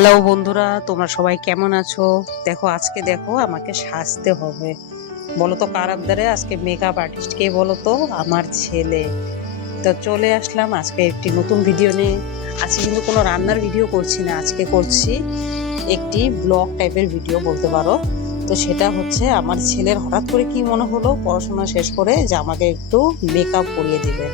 Hello বন্ধুরা, তোমরা সবাই কেমন আছো? আজকে আমাকে সাজতে হবে। বলো তো কার আবদারে? আজকে মেকআপ আর্টিস্ট কে বলো তো? আমার ছেলে। তো চলে আসলাম আজকে একটি নতুন ভিডিও নিয়ে। আজকে কিন্তু কোনো রান্নার ভিডিও করছি না, আজকে করছি একটি ব্লগ টাইপের ভিডিও বলতে পারো। তো সেটা হচ্ছে আমার ছেলের হঠাৎ করে কি মনে হলো পড়াশোনা শেষ করে যে আমাকে একটু মেকআপ করিয়ে দিবে।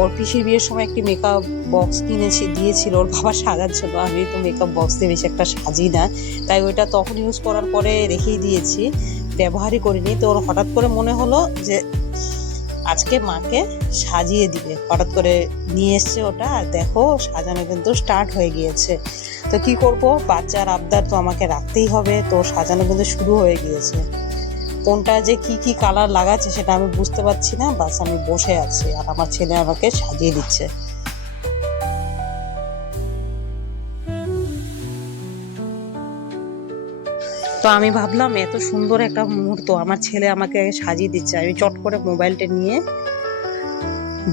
ওর পিসির বিয়ের সময় একটি মেকআপ বক্স কিনেছি, দিয়েছিল ওর বাবা সাজাচ্ছিল। আমি তো মেকআপ বক্স দিয়ে বেশি একটা সাজি না, তাই ওইটা তখন ইউজ করার পরে রেখেই দিয়েছি, ব্যবহারই করিনি। তো ওর হঠাৎ করে মনে হলো যে আজকে মাকে সাজিয়ে দিবে, হঠাৎ করে নিয়ে এসছে ওটা। আর দেখো সাজানো কিন্তু স্টার্ট হয়ে গিয়েছে। তো কি করব, বাচ্চার আবদার তো আমাকে রাখতেই হবে। তো সাজানো কিন্তু শুরু হয়ে গিয়েছে। কোনটা যে কি কি কালার লাগাচ্ছে সেটা আমি বুঝতে পারছি না, বাস আমি বসে আছি আর আমার ছেলে আমাকে সাজিয়ে দিচ্ছে। তো আমি ভাবলাম এত সুন্দর একটা মুহূর্ত, আমার ছেলে আমাকে সাজিয়ে দিচ্ছে, আমি চট করে মোবাইলটা নিয়ে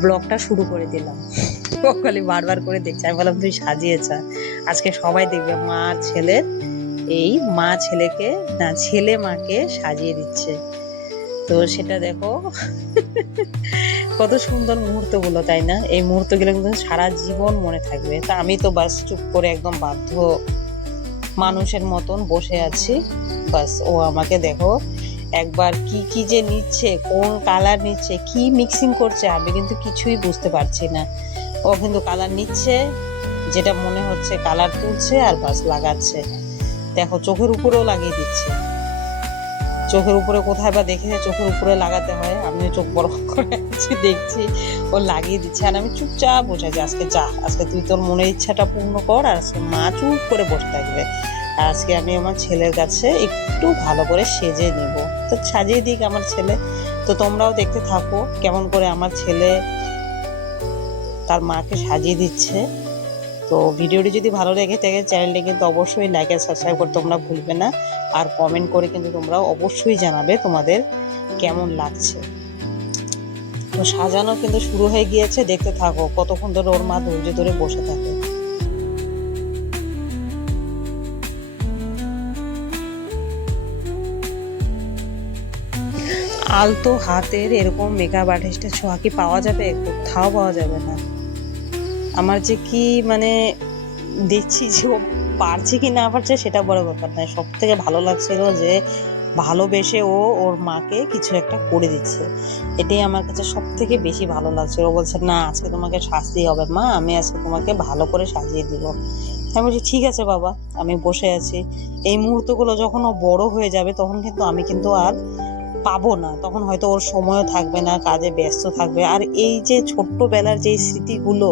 ব্লগটা শুরু করে দিলাম। ও খালি বারবার করে দেখছে, আমি বললাম তুই সাজিয়েছ, আজকে সবাই দেখবে মা ছেলের এই মা ছেলেকে না ছেলে মাকে সাজিয়ে দিচ্ছে। তো সেটা দেখো কত সুন্দর মুহূর্তগুলো, তাই না? এই মুহূর্তগুলো কিন্তু সারা জীবন মনে থাকবে। তা আমি তো বাস চুপ করে একদম বাধ্য মানুষের মতন বসে আছি। বাস ও আমাকে দেখো একবার কি কি যে নিচ্ছে, কোন কালার নিচ্ছে, কি মিক্সিং করছে, আমি কিন্তু কিছুই বুঝতে পারছি না। ও কিন্তু কালার নিচ্ছে, যেটা মনে হচ্ছে কালার তুলছে আর বাস লাগাচ্ছে। দেখো চোখের উপরেও লাগিয়ে দিচ্ছে। চোখের উপরে কোথায় বা দেখেছে চোখের উপরে লাগাতে হয়, আমিও চোখ বড় করে আছি দেখছি ও লাগিয়ে দিচ্ছে। আর আমি চুপচাপ বসে আছি, আজকে তুই তোর মনের ইচ্ছাটা পূর্ণ কর, আর আজকে মা চুপ করে বসে থাকবে। আর আজকে আমি আমার ছেলের কাছে একটু ভালো করে সেজে নিব। তো সাজিয়ে দিক আমার ছেলে। তো তোমরাও দেখতে থাকো কেমন করে আমার ছেলে তার মাকে সাজিয়ে দিচ্ছে। তো ভিডিওটি যদি ভালো লেগে থাকে চ্যানেলটি কিন্তু অবশ্যই লাইক আর সাবস্ক্রাইব করতে তোমরা ভুলবে না। আর কমেন্ট করে কিন্তু তোমরা অবশ্যই জানাবে তোমাদের কেমন লাগছে। তো সাজানো কিন্তু শুরু হয়ে গিয়েছে, দেখতে থাকো কতক্ষণ ধরে ওর মা ধৈর্য ধরে বসে থাকে। আলতো হাতের এরকম মেকআপ আর্টিস্টের ছোঁয়া কি পাওয়া যাবে? কোথাও পাওয়া যাবে না। আমার যে কি মানে দেখছি যে ও পারছে কি না পারছে সেটা বড় ব্যাপার নয়, সব থেকে ভালো লাগছিল যে ভালোবেসে ও ওর মাকে কিছু একটা করে দিচ্ছে। এটাই আমার কাছে সব থেকে বেশি ভালো লাগছে। ও বলছে না আজকে তোমাকে সাজতেই হবে মা, আমি আজকে তোমাকে ভালো করে সাজিয়ে দিব। আমি বলছি ঠিক আছে বাবা, আমি বসে আছি। এই মুহূর্তগুলো যখন ও বড় হয়ে যাবে তখন কিন্তু আমি কিন্তু আর পাবো না, তখন হয়তো ওর সময়ও থাকবে না, কাজে ব্যস্ত থাকবে। আর এই যে ছোট্টবেলার যে স্মৃতিগুলো,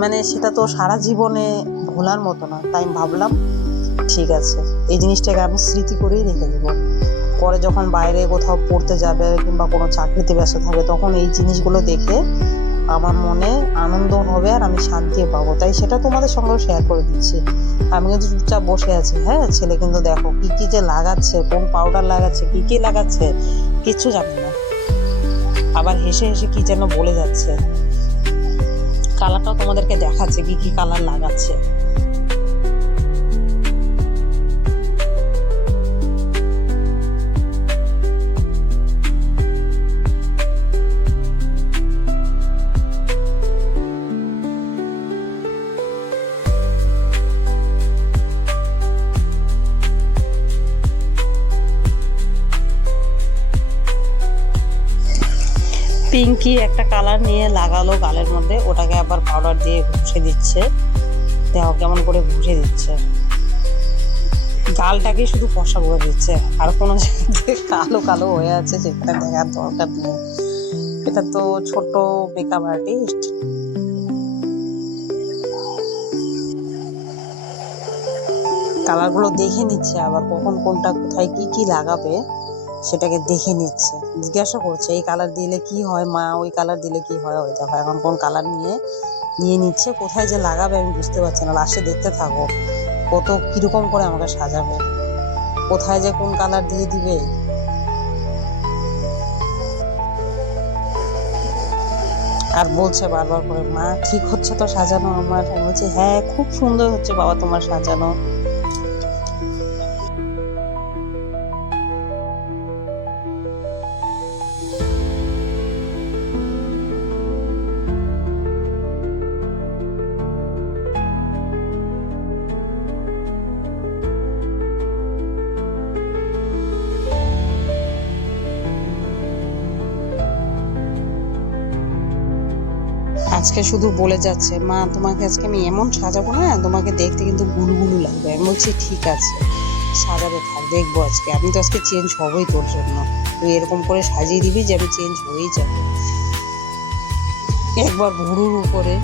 মানে সেটা তো সারা জীবনে ভোলার মতো না। তাই ভাবলাম ঠিক আছে, এই জিনিসটাকে আমি স্মৃতি করেই রেখে দেবো। পরে যখন বাইরে কোথাও পড়তে যাবে কিংবা কোনো চাকরিতে ব্যস্ত থাকবে তখন এই জিনিসগুলো দেখে আমার মনে আনন্দ হবে আর আমি শান্তিও পাবো। তাই সেটা তোমাদের সঙ্গেও শেয়ার করে দিচ্ছি। আমি কিন্তু চুপচাপ বসে আছি। হ্যাঁ, ছেলে কিন্তু দেখো কি কি যে লাগাচ্ছে, কোন পাউডার লাগাচ্ছে, কি কি লাগাচ্ছে কিচ্ছু জানি না। আবার হেসে হেসে কি যেন বলে যাচ্ছে। কালারটাও তোমাদেরকে দেখাচ্ছে কি কি কালার লাগাচ্ছে। পিঙ্কি একটা কালার নিয়ে লাগালো গালের মধ্যে, ওটাকে আবার পাউডার দিয়ে ঘষে দিচ্ছে। দেখো কেমন করে ঘষে দিচ্ছে, গালটাকে শুধু ফর্সা করে দিচ্ছে। আর কোনো জায়গায় কালো কালো হয়ে আছে সেখানে দেখার দরকার নেই। এটা তো ছোট মেকআপ আর্টিস্ট। কালারগুলো দেখে নিচ্ছে, আবার কখন কোনটা কোথায় কি কি লাগাবে সেটাকে দেখে নিচ্ছে। জিজ্ঞাসা করছে এই কালার দিলে কি হয় মা, ওই কালার দিলে কি হয়। ওই দেখো এখন কোন কালার নিয়ে নিয়ে নিচ্ছে, কোথায় যে লাগাবে আমি বুঝতে পারছি না। লাস্টে দেখতে থাকো কত কিরকম করে আমাকে সাজাবে, কোথায় যে কোন কালার দিয়ে দিবে। আর বলছে বারবার করে, মা ঠিক হচ্ছে তো সাজানো আমার? আমি বলছি হ্যাঁ খুব সুন্দর হচ্ছে বাবা তোমার সাজানো। আজকে শুধু বলে যাচ্ছে, মা তোমাকে আজকে আমি এমন সাজাবো না, তোমাকে দেখতে কিন্তু গুলুগুলু লাগবে। আমি বলছি ঠিক আছে সাজাতে থাক, দেখবো আজকে। আমি তো আজকে চেঞ্জ হবই তোর জন্য, তুই এরকম করে সাজিয়ে দিবি যে আমি চেঞ্জ হয়েই যাবো। একবার ভুরুর উপরে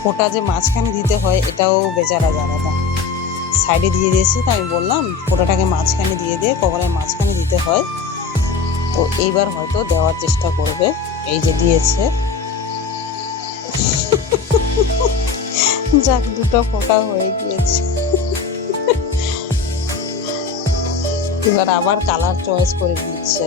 ফোঁটা যে মাঝখানে দিতে হয় এটাও বেচারা জানে না, সাইডে দিয়ে দিয়েছে। তো আমি বললাম ফোঁটাটাকে মাঝখানে দিয়ে দিয়ে কপালের মাঝখানে দিতে হয়। তো এইবার হয়তো দেওয়ার চেষ্টা করবে। এই যে দিয়েছে, যাক দুটো ফোঁটা হয়ে গিয়েছে। এবার আবার কালার চয়েস করে দিচ্ছে।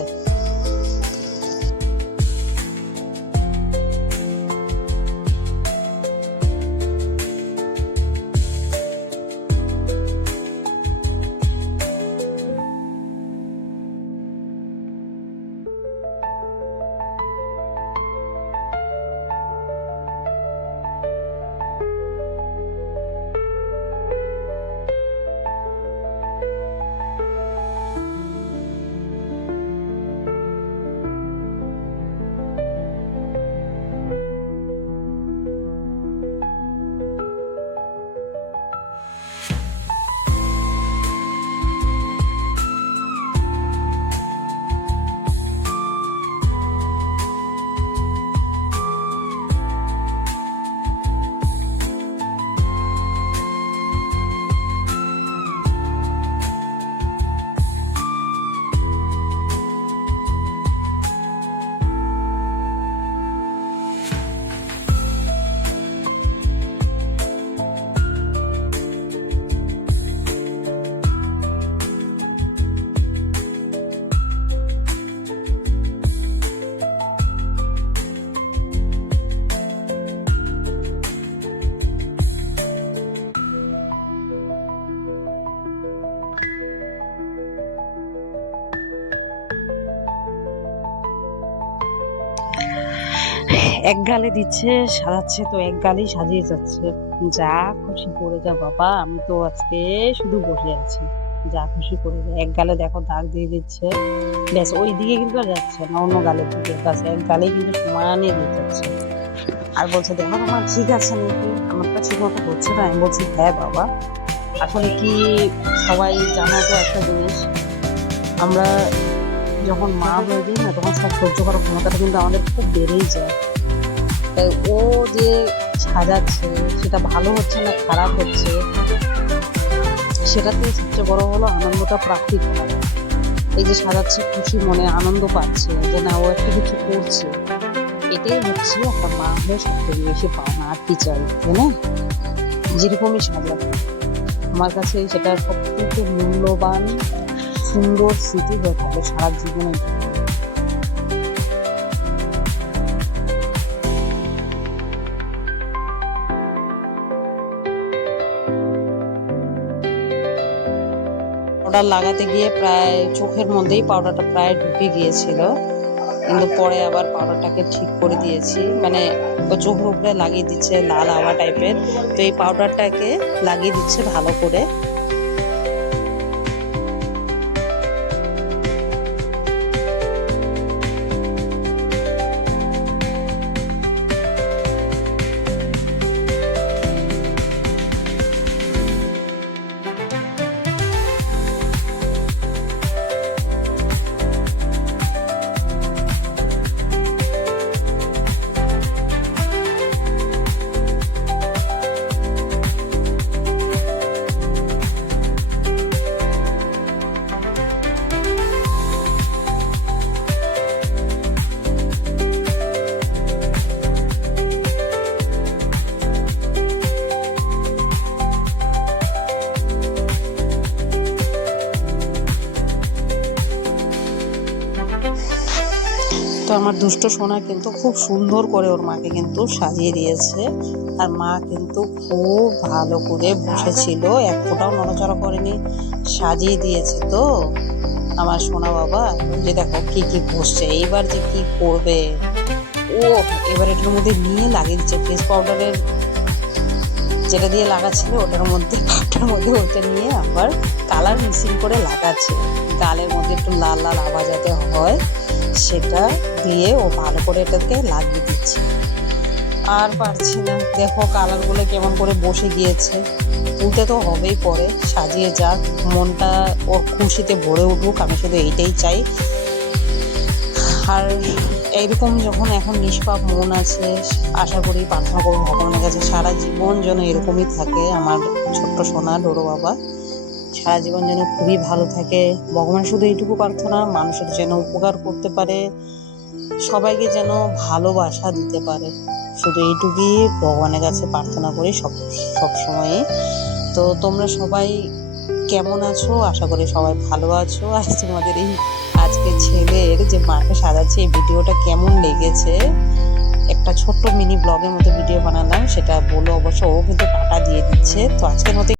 এক গালে দিচ্ছে সাজাচ্ছে, তো এক গালেই সাজিয়ে যাচ্ছে। যা খুশি করে যা বাবা, আমি তো আজকে শুধু বসে আছি। যা খুশি করে যা। এক গালে দেখো দাগ দিয়ে দিচ্ছে, ব্যাস ওই দিকে কিন্তু আর যাচ্ছে না, অন্য গালের দিকে, ব্যাস এক গালেই কিন্তু সমানে দিয়ে যাচ্ছে। আর বলছে দেখো তোমার ঠিক আছে নাকি, আমার তো ঠিক মতো হচ্ছে না। আমি বলছি হ্যাঁ বাবা, আসলে কি সবাই জানো তো একটা জিনিস, আমরা যখন মা হয়ে যাই না, তখন সব সহ্য করার ক্ষমতাটা কিন্তু আমাদের খুব বেড়েই যায়। তাই ও যে সাজাচ্ছে সেটা ভালো হচ্ছে না খারাপ হচ্ছে, সেটাতে সবচেয়ে বড় হলো আনন্দটা প্রাপ্তি করা। এই যে সাজাচ্ছে খুশি মনে আনন্দ পাচ্ছে যে না ও একটা কিছু করছে, এটাই হচ্ছে একটা মা হয়ে সবথেকে বেশি পাওনা। আর কি চাই তাই না? যেরকমই সাজাবো, আমার কাছে সেটা সবথেকে মূল্যবান সুন্দর স্মৃতি হয়ে থাকবে সারা জীবনের জন্য। পাউডার লাগাতে গিয়ে প্রায় চোখের মধ্যেই পাউডারটা প্রায় ঢুকে গিয়েছিল, কিন্তু পরে আবার পাউডারটাকে ঠিক করে দিয়েছি। মানে চোখের উপরে লাগিয়ে দিচ্ছে লাল হাওয়া টাইপের, তো এই পাউডারটাকে লাগিয়ে দিচ্ছে ভালো করে। আমার দুষ্ট সোনা কিন্তু খুব সুন্দর করে ওর মাকে কিন্তু সাজিয়ে দিয়েছে, আর মা কিন্তু খুব ভালো করে বসেছিল, এক ফোঁটাও নড়াচড়া করেনি, সাজিয়ে দিয়েছে। তো আমার সোনা বাবা ওই যে দেখো কি কি বসছে, এইবার যে কি করবে ও, এবার এটার মধ্যে নিয়ে লাগিয়ে দিচ্ছে ফেস পাউডারের যেটা দিয়ে লাগাচ্ছিল ওটার মধ্যে, পাপটার মধ্যে ওটা নিয়ে আবার কালার মিক্সিং করে লাগাচ্ছে, গালের মধ্যে একটু লাল লাল আওয়াজ যাতে হয় সেটা দিয়ে ও ভালো করে এটাকে লাগিয়ে দিচ্ছে। আর পারছি না, দেখো কালারগুলো কেমন করে বসে গিয়েছে, তুলতে তো হবেই, পরে সাজিয়ে যাক, মনটা ওর খুশিতে ভরে উঠুক, আমি শুধু এইটাই চাই। আর এইরকম যখন এখন নিষ্পাপ মন আছে, আশা করি প্রার্থনা করবো ভগবানের কাছে সারা জীবন যেন এরকমই থাকে আমার ছোট্ট সোনা ডোরো বাবা, সারা জীবন যেন খুবই ভালো থাকে। ভগবান শুধু এইটুকু প্রার্থনা, মানুষের যেন উপকার করতে পারে, সবাইকে যেন ভালোবাসা দিতে পারে, শুধু এইটুকুই ভগবানের কাছে প্রার্থনা করি সব সময়ই। তো তোমরা সবাই কেমন আছো? আশা করি সবাই ভালো আছো। আর তোমাদের এই আজকে ছেলের যে মাকে সাজাচ্ছে এই ভিডিওটা কেমন লেগেছে, একটা ছোট্ট মিনি ব্লগের মতো ভিডিও বানালাম, সেটা বলো অবশ্য। ও কিন্তু টাটা দিয়ে দিচ্ছে। তো আজকের মতো